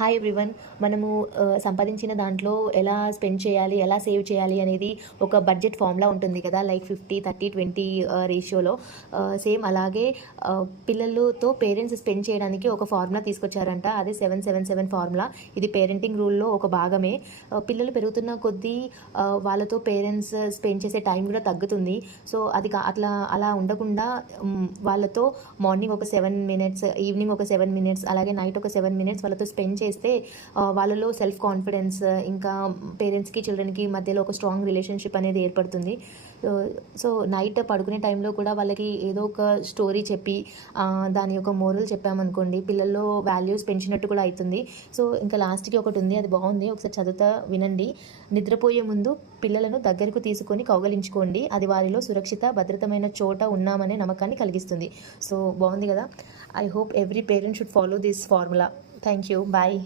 Hi everyone. మనము సంపాదించిన దాంట్లో ఎలా స్పెండ్ చేయాలి, ఎలా సేవ్ చేయాలి అనేది ఒక బడ్జెట్ ఫార్ములా ఉంటుంది కదా, లైక్ 50-30-20 రేషియోలో. సేమ్ అలాగే పిల్లలతో పేరెంట్స్ స్పెండ్ చేయడానికి ఒక ఫార్ములా తీసుకొచ్చారంట. అదే 7-7-7 ఫార్ములా. ఇది పేరెంటింగ్ రూల్లో ఒక భాగమే. పిల్లలు పెరుగుతున్న కొద్దీ వాళ్ళతో పేరెంట్స్ స్పెండ్ చేసే టైం కూడా తగ్గుతుంది. సో అది అలా ఉండకుండా వాళ్ళతో మార్నింగ్ ఒక 7 మినిట్స్, ఈవినింగ్ ఒక 7 మినిట్స్, అలాగే నైట్ ఒక 7 మినిట్స్ వాళ్ళతో స్పెండ్ చేస్తే వాళ్ళలో సెల్ఫ్ కాన్ఫిడెన్స్, ఇంకా పేరెంట్స్కి చిల్డ్రన్కి మధ్యలో ఒక స్ట్రాంగ్ రిలేషన్షిప్ అనేది ఏర్పడుతుంది. సో నైట్ పడుకునే టైంలో కూడా వాళ్ళకి ఏదో ఒక స్టోరీ చెప్పి దాని యొక్క మోరల్ చెప్పామనుకోండి, పిల్లల్లో వాల్యూస్ పెంచినట్టు కూడా అవుతుంది. సో ఇంకా లాస్ట్కి ఒకటి ఉంది, అది బాగుంది, ఒకసారి చదువుతా వినండి. నిద్రపోయే ముందు పిల్లలను దగ్గరకు తీసుకొని కౌగలించుకోండి, అది వారిలో సురక్షిత భద్రతమైన చోట ఉన్నామనే నమ్మకాన్ని కలిగిస్తుంది. సో బాగుంది కదా. I hope every parent should follow this formula. Thank you. Bye.